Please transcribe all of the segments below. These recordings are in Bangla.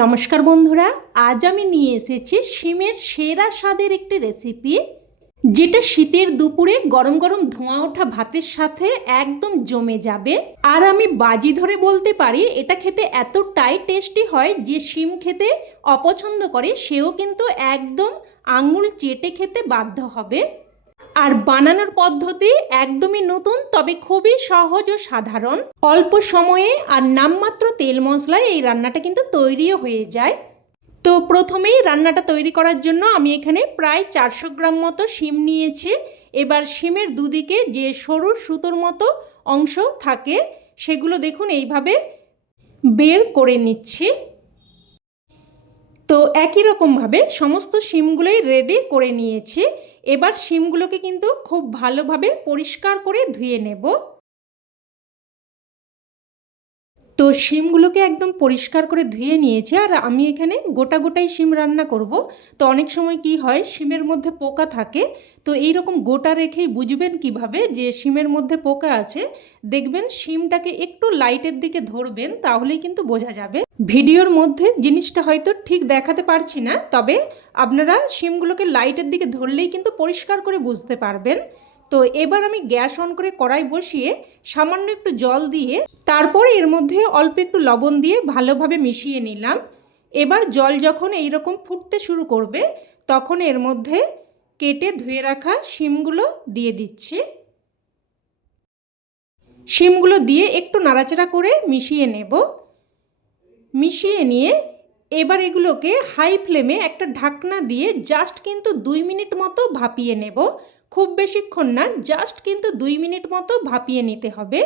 নমস্কার বন্ধুরা, আজ আমি নিয়ে এসেছি শিমের সেরা স্বাদের একটি রেসিপি, যেটা শীতের দুপুরে গরম গরম ধোঁয়া ওঠা ভাতের সাথে একদম জমে যাবে। আর আমি বাজি ধরে বলতে পারি এটা খেতে এতটাই টেস্টি হয় যে শিম খেতে অপছন্দ করে সেও কিন্তু একদম আঙুল চেটে খেতে বাধ্য হবে। আর বানানোর পদ্ধতি একদমই নতুন, তবে খুবই সহজ ও সাধারণ। অল্প সময়ে আর নামমাত্র তেল মশলায় এই রান্নাটা কিন্তু তৈরিও হয়ে যায়। তো প্রথমেই রান্নাটা তৈরি করার জন্য আমি এখানে প্রায় 400 গ্রাম মতো শিম নিয়েছি। এবার শিমের দুদিকে যে সরু সুতোর মতো অংশ থাকে সেগুলো দেখুন এইভাবে বের করে নিচ্ছি। তো একই রকমভাবে সমস্ত শিমগুলোই রেডি করে নিয়েছি। এবার শিমগুলোকে কিন্তু খুব ভালোভাবে পরিষ্কার করে ধুয়ে নেব। তো শিমগুলোকে একদম পরিষ্কার করে ধুয়ে নিয়েছি। আর আমি এখানে গোটা গোটাই শিম রান্না করব। তো অনেক সময় কি হয়, শিমের মধ্যে পোকা থাকে। তো এই রকম গোটা রেখেই বুঝবেন কিভাবে যে শিমের মধ্যে পোকা আছে। দেখবেন শিমটাকে একটু লাইটের দিকে ধরবেন, তাহলেই কিন্তু বোঝা যাবে। ভিডিওর মধ্যে জিনিসটা হয়তো ঠিক দেখাতে পারছি না, তবে আপনারা শিমগুলোকে লাইটের দিকে ধরলেই কিন্তু পরিষ্কার করে বুঝতে পারবেন। তো এবার আমি গ্যাস অন করে কড়াই বসিয়ে সামান্য একটু জল দিয়ে তারপর এর মধ্যে অল্প একটু লবণ দিয়ে ভালোভাবে মিশিয়ে নিলাম। এবার জল যখন এইরকম ফুটতে শুরু করবে তখন এর মধ্যে কেটে ধুয়ে রাখা শিমগুলো দিয়ে দিচ্ছি। শিমগুলো দিয়ে একটু নাড়াচাড়া করে মিশিয়ে নেব। মিশিয়ে নিয়ে এবার এগুলোকে হাই ফ্লেমে একটা ঢাকনা দিয়ে জাস্ট কিন্তু 2 মিনিট মতো ভাপিয়ে নেব। খুব বেশিক্ষণ না, জাস্ট কিন্তু 2 মিনিট মতো ভাপিয়ে নিতে হবে।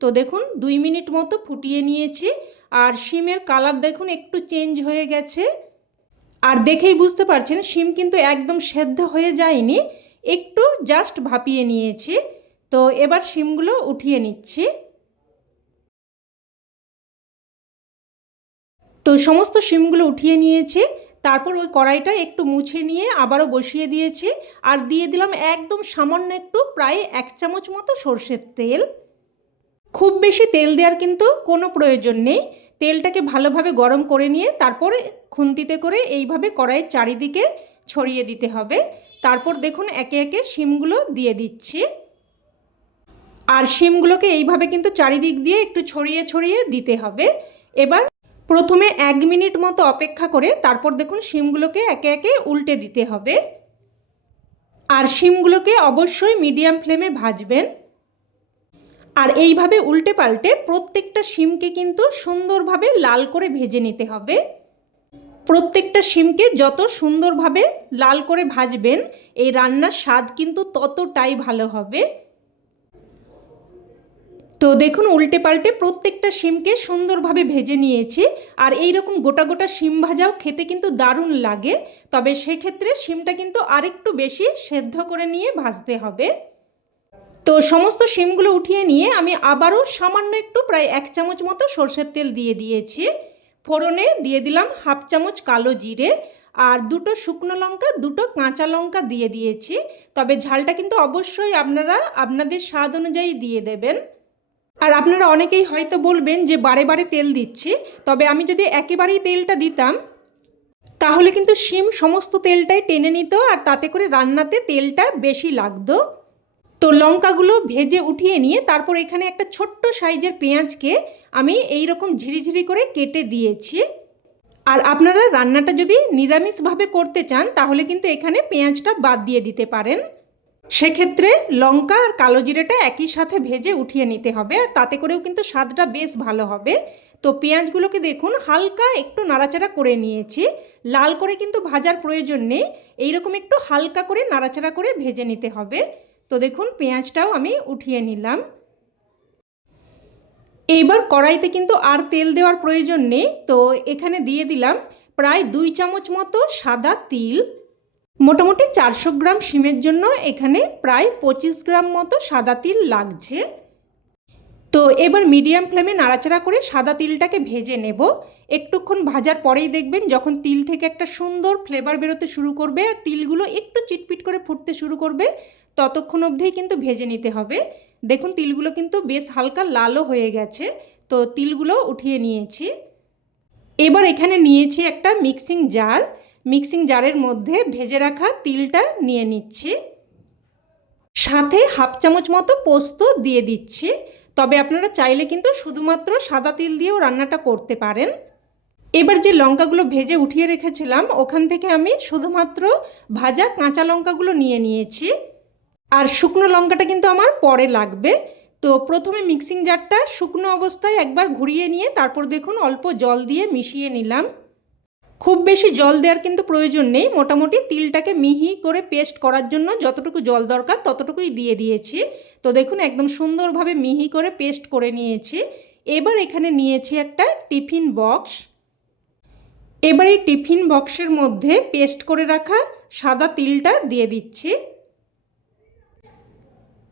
তো দেখুন 2 মিনিট মতো ফুটিয়ে নিয়েছি। আর শিমের কালার দেখুন একটু চেঞ্জ হয়ে গেছে। আর দেখেই বুঝতে পারছেন শিম কিন্তু একদম সেদ্ধ হয়ে যায়নি, একটু জাস্ট ভাপিয়ে নিয়েছি। তো এবার শিমগুলো উঠিয়ে নিচ্ছি। তো সমস্ত শিমগুলো উঠিয়ে নিয়েছি। তারপর ওই কড়াইটা একটু মুছে নিয়ে আবারও বসিয়ে দিয়েছি। আর দিয়ে দিলাম একদম সামান্য একটু, প্রায় 1 চামচ মতো সর্ষের তেল। খুব বেশি তেল দেওয়ার কিন্তু কোনো প্রয়োজন নেই। তেলটাকে ভালোভাবে গরম করে নিয়ে তারপরে খুন্তিতে করে এইভাবে কড়াইয়ের চারিদিকে ছড়িয়ে দিতে হবে। তারপর দেখুন একে একে শিমগুলো দিয়ে দিচ্ছি। আর শিমগুলোকে এইভাবে কিন্তু চারিদিক দিয়ে একটু ছড়িয়ে ছড়িয়ে দিতে হবে। এবার প্রথমে 1 মিনিট মতো অপেক্ষা করে তারপর দেখুন শিমগুলোকে একে একে উল্টে দিতে হবে। আর শিমগুলোকে অবশ্যই মিডিয়াম ফ্লেমে ভাজবেন। আর এইভাবে উল্টে পাল্টে প্রত্যেকটা শিমকে কিন্তু সুন্দরভাবে লাল করে ভেজে নিতে হবে। প্রত্যেকটা শিমকে যত সুন্দরভাবে লাল করে ভাজবেন এই রান্নার স্বাদ কিন্তু ততটাই ভালো হবে। তো দেখুন উল্টে পাল্টে প্রত্যেকটা শিমকে সুন্দরভাবে ভেজে নিয়েছি। আর এই রকম গোটা গোটা শিম ভাজাও খেতে কিন্তু দারুণ লাগে, তবে সেক্ষেত্রে শিমটা কিন্তু আরেকটু বেশি সেদ্ধ করে নিয়ে ভাজতে হবে। তো সমস্ত শিমগুলো উঠিয়ে নিয়ে আমি আবারও সামান্য একটু প্রায় 1 চামচ মতো সরষের তেল দিয়ে দিয়েছি। ফোড়নে দিয়ে দিলাম 1/2 চামচ কালো জিরে আর 2টো শুকনো লঙ্কা, 2টো কাঁচা লঙ্কা দিয়ে দিয়েছি। তবে ঝালটা কিন্তু অবশ্যই আপনারা আপনাদের স্বাদ অনুযায়ী দিয়ে দেবেন। আর আপনারা অনেকেই হয়তো বলবেন যে বারে বারে তেল দিচ্ছি, তবে আমি যদি একেবারেই তেলটা দিতাম তাহলে কিন্তু শিম সমস্ত তেলটাই টেনে নিত আর তাতে করে রান্নাতে তেলটা বেশি লাগতো। তো লঙ্কাগুলো ভেজে উঠিয়ে নিয়ে তারপর এখানে একটা ছোট্ট সাইজের পেঁয়াজকে আমি এই রকম ঝিরিঝিরি করে কেটে দিয়েছি। আর আপনারা রান্নাটা যদি নিরামিষভাবে করতে চান তাহলে কিন্তু এখানে পেঁয়াজটা বাদ দিয়ে দিতে পারেন। সেক্ষেত্রে লঙ্কা আর কালো জিরেটা একই সাথে ভেজে উঠিয়ে নিতে হবে, আর তাতে করেও কিন্তু স্বাদটা বেশ ভালো হবে। তো পেঁয়াজগুলোকে দেখুন হালকা একটু নাড়াচাড়া করে নিয়েছি। লাল করে কিন্তু ভাজার প্রয়োজন নেই, এইরকম একটু হালকা করে নাড়াচাড়া করে ভেজে নিতে হবে। তো দেখুন পেঁয়াজটাও আমি উঠিয়ে নিলাম। এইবার কড়াইতে কিন্তু আর তেল দেওয়ার প্রয়োজন নেই। তো এখানে দিয়ে দিলাম প্রায় 2 চামচ মতো সাদা তিল। মোটামুটি 400 গ্রাম শিমের জন্য এখানে প্রায় 25 গ্রাম মতো সাদা তিল লাগছে। তো এবার মিডিয়াম ফ্লেমে নাড়াচাড়া করে সাদা তিলটাকে ভেজে নেব। একটুক্ষণ ভাজার পরেই দেখবেন যখন তিল থেকে একটা সুন্দর ফ্লেভার বেরোতে শুরু করবে আর তিলগুলো একটু চিটপিট করে ফুটতে শুরু করবে, ততক্ষণ অবধিই কিন্তু ভেজে নিতে হবে। দেখুন তিলগুলো কিন্তু বেশ হালকা লালও হয়ে গেছে। তো তিলগুলো উঠিয়ে নিয়েছি। এবার এখানে নিয়েছি একটা মিক্সিং জার। মিক্সিং জারের মধ্যে ভেজে রাখা তিলটা নিয়ে নিচ্ছি, সাথে হাফ চামচ মতো পোস্ত দিয়ে দিচ্ছি। তবে আপনারা চাইলে কিন্তু শুধুমাত্র সাদা তিল দিয়েও রান্নাটা করতে পারেন। এবার যে লঙ্কাগুলো ভেজে উঠিয়ে রেখেছিলাম ওখান থেকে আমি শুধুমাত্র ভাজা কাঁচা লঙ্কাগুলো নিয়ে নিয়েছি, আর শুকনো লঙ্কাটা কিন্তু আমার পরে লাগবে। তো প্রথমে মিক্সিং জারটা শুকনো অবস্থায় একবার ঘুরিয়ে নিয়ে তারপর দেখুন অল্প জল দিয়ে মিশিয়ে নিলাম। খুব বেশি জল দেওয়ার কিন্তু প্রয়োজন নেই, মোটামুটি তিলটাকে মিহি করে পেস্ট করার জন্য যতটুকু জল দরকার ততটুকুই দিয়ে দিয়েছি। তো দেখুন একদম সুন্দরভাবে মিহি করে পেস্ট করে নিয়েছি। এবার এখানে নিয়েছি একটা টিফিন বক্স। এবার এই টিফিন বক্সের মধ্যে পেস্ট করে রাখা সাদা তিলটা দিয়ে দিচ্ছি।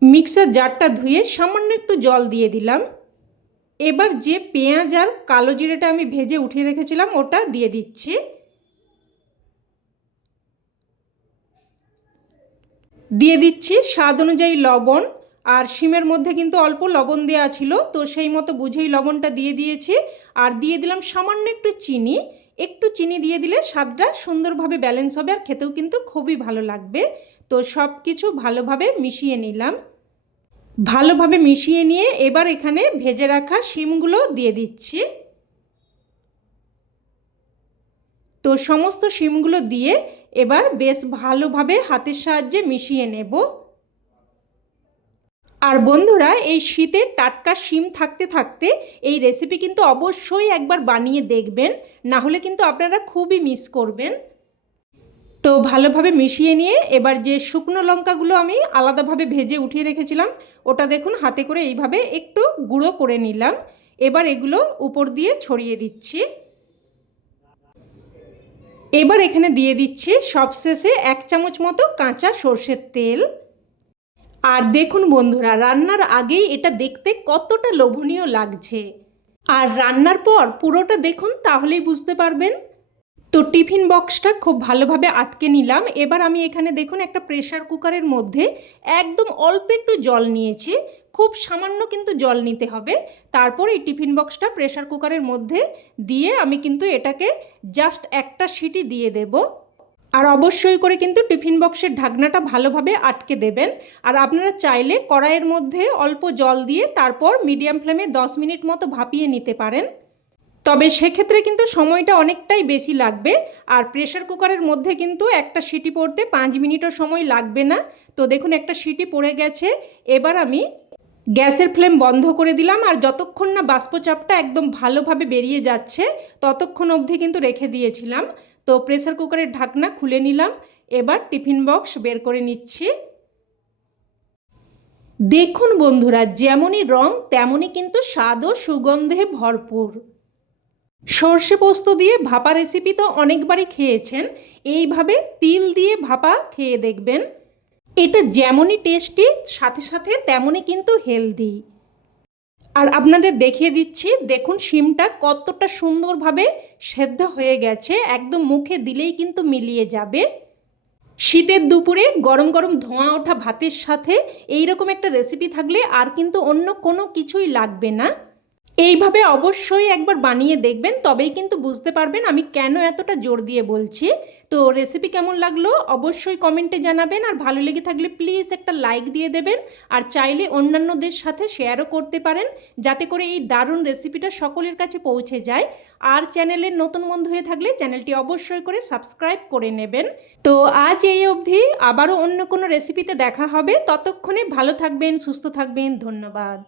মিক্সার জারটা ধুয়ে সামান্য একটু জল দিয়ে দিলাম। এবার যে পেঁয়াজ আর কালো জিরেটা আমি ভেজে উঠিয়ে রেখেছিলাম ওটা দিয়ে দিচ্ছি। দিয়ে দিচ্ছি স্বাদ অনুযায়ী লবণ, আর শিমের মধ্যে কিন্তু অল্প লবণ দেওয়া ছিল, তো সেই মতো বুঝেই লবণটা দিয়ে দিয়েছি। আর দিয়ে দিলাম সামান্য একটু চিনি। একটু চিনি দিয়ে দিলে স্বাদটা সুন্দরভাবে ব্যালেন্স হবে আর খেতেও কিন্তু খুবই ভালো লাগবে। তো সব কিছু ভালোভাবে মিশিয়ে নিলাম। ভালোভাবে মিশিয়ে নিয়ে এবার এখানে ভেজে রাখা শিমগুলো দিয়ে দিচ্ছি। তো সমস্ত শিমগুলো দিয়ে এবার বেশ ভালোভাবে হাতের সাহায্যে মিশিয়ে নেব। আর বন্ধুরা, এই শীতে টাটকা শিম থাকতে থাকতে এই রেসিপি কিন্তু অবশ্যই একবার বানিয়ে দেখবেন, না হলে কিন্তু আপনারা খুবই মিস করবেন। তো ভালোভাবে মিশিয়ে নিয়ে এবার যে শুকনো লঙ্কাগুলো আমি আলাদাভাবে ভেজে উঠিয়ে রেখেছিলাম ওটা দেখুন হাতে করে এইভাবে একটু গুঁড়ো করে নিলাম। এবার এগুলো উপর দিয়ে ছড়িয়ে দিচ্ছি। এবার এখানে দিয়ে দিচ্ছি সবশেষে 1 চামচ মতো কাঁচা সর্ষের তেল। আর দেখুন বন্ধুরা, রান্নার আগেই এটা দেখতে কতটা লোভনীয় লাগছে, আর রান্নার পর পুরোটা দেখুন তাহলেই বুঝতে পারবেন। তো টিফিন বক্সটা খুব ভালোভাবে আটকে নিলাম। এবার আমি এখানে দেখুন একটা প্রেসার কুকারের মধ্যে একদম অল্প একটু জল নিয়েছি, খুব সামান্য কিন্তু জল নিতে হবে। তারপর এই টিফিন বক্সটা প্রেসার কুকারের মধ্যে দিয়ে আমি কিন্তু এটাকে জাস্ট একটা সিটি দিয়ে দেব। আর অবশ্যই করে কিন্তু টিফিন বক্সের ঢাকনাটা ভালোভাবে আটকে দেবেন। আর আপনারা চাইলে কড়াইয়ের মধ্যে অল্প জল দিয়ে তারপর মিডিয়াম ফ্লেমে 10 মিনিট মতো ভাপিয়ে নিতে পারেন, তবে সেক্ষেত্রে কিন্তু সময়টা অনেকটাই বেশি লাগবে। আর প্রেসার কুকারের মধ্যে কিন্তু একটা সিটি পড়তে 5 মিনিটও সময় লাগবে না। তো দেখুন একটা সিটি পড়ে গেছে। এবার আমি গ্যাসের ফ্লেম বন্ধ করে দিলাম, আর যতক্ষণ না বাষ্পচাপটা একদম ভালোভাবে বেরিয়ে যাচ্ছে ততক্ষণ অবধি কিন্তু রেখে দিয়েছিলাম। তো প্রেসার কুকারের ঢাকনা খুলে নিলাম। এবার টিফিন বক্স বের করে নিচ্ছি। দেখুন বন্ধুরা, যেমনই রং তেমনই কিন্তু স্বাদ ও সুগন্ধে ভরপুর। সর্ষে পোস্ত দিয়ে ভাপা রেসিপি তো অনেকবারই খেয়েছেন, এইভাবে তিল দিয়ে ভাপা খেয়ে দেখবেন। এটা যেমনই টেস্টি সাথে সাথে তেমনই কিন্তু হেলদি। আর আপনাদের দেখিয়ে দিচ্ছি, দেখুন শিমটা কতটা সুন্দরভাবে সেদ্ধ হয়ে গেছে, একদম মুখে দিলেই কিন্তু মিলিয়ে যাবে। শীতের দুপুরে গরম গরম ধোঁয়া ওঠা ভাতের সাথে এইরকম একটা রেসিপি থাকলে আর কিন্তু অন্য কোনো কিছুই লাগবে না। এইভাবে অবশ্যই একবার বানিয়ে দেখবেন, তবেই কিন্তু বুঝতে পারবেন আমি কেন এতটা জোর দিয়ে বলছি। তো রেসিপি কেমন লাগলো অবশ্যই কমেন্টে জানাবেন, আর ভালো লেগে থাকলে প্লিজ একটা লাইক দিয়ে দেবেন। আর চাইলে অন্যান্যদের সাথে শেয়ারও করতে পারেন, যাতে করে এই দারুণ রেসিপিটা সকলের কাছে পৌঁছে যায়। আর চ্যানেলের নতুন বন্ধু হয়ে থাকলে চ্যানেলটি অবশ্যই করে সাবস্ক্রাইব করে নেবেন। তো আজ এই অবধি, আবারও অন্য কোনো রেসিপিতে দেখা হবে। ততক্ষণে ভালো থাকবেন, সুস্থ থাকবেন। ধন্যবাদ।